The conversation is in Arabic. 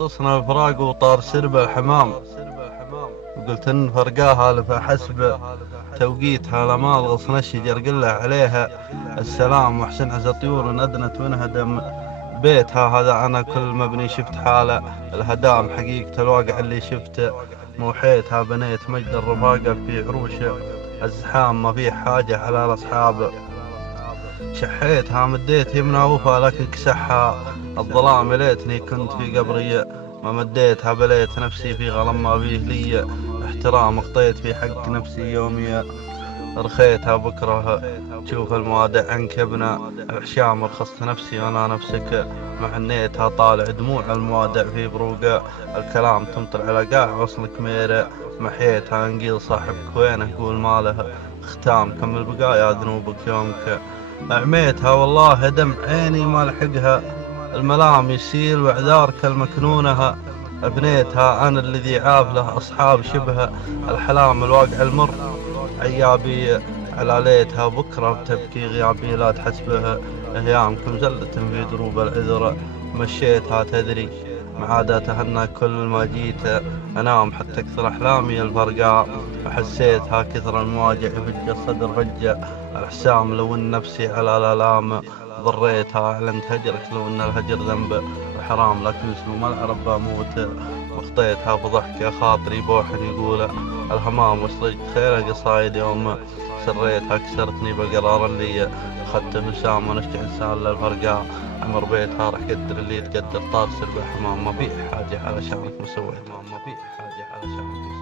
خلصنا الفراق وطار سرب الحمام، وقلت ان فرقاها لفحسب توقيتها لما الغصن الشجر قله عليها السلام، وحسن عز طيور ندنت وانهدم بيتها. هذا انا كل مبني شفت حاله الهدام، حقيقة الواقع اللي شفته موحيتها. بنيت مجد الرفاقة في عروش الزحام، ما في حاجة على الاصحاب شحيتها. مديت يمنى وفا لكن كسحها الظلام، ليتني كنت في قبري ما مديتها. بليت نفسي في غرام ما فيه لي احترام، قضيت في حق نفسي يومي رخيتها. بكره تشوف الموادع عنك ابنى الحشام، رخصت نفسي وانا نفسك معنيتها. طالع دموع الموادع في بروق الكلام، تمطر على قاع وصلك ميرة محيتها. نقيل صاحبك وينه قول ماله ختام، كمل بقايا ذنوبك يومك أعميتها. والله دمع عيني ما لحقها الملام يسيل، واعذارك المكنونها ابنيتها. انا الذي عاف له اصحاب شبه الحلام، الواقع المر عيابي على ليتها. بكره تبكي غيابي لا تحسبها اهيام، كم زلة في دروب العذر مشيتها. تدري معادة تهنى كل ما جيت انام، حتى اكثر احلامي الفرقاء وحسيتها. كثر المواجع فج الصدر فج الحسام، لو ان نفسي على الالام ضريتها. اعلنت هجرك لو ان الهجر ذنب وحرام، لكن اسلوب العرب اموت وخطيتها. بضحك يا خاطري بوحن يقول الهمام، وصلت خير قصايد يوم سريتها. كسرتني بالقرار اللي اخذته بسام، ونشجع انسان للفرقاء عمر بيتها. راح قدر اللي يتقدر طار سرب حمام، ما في حاجة على شانك مسويتها، ما في حاجة على شانك مسويتها.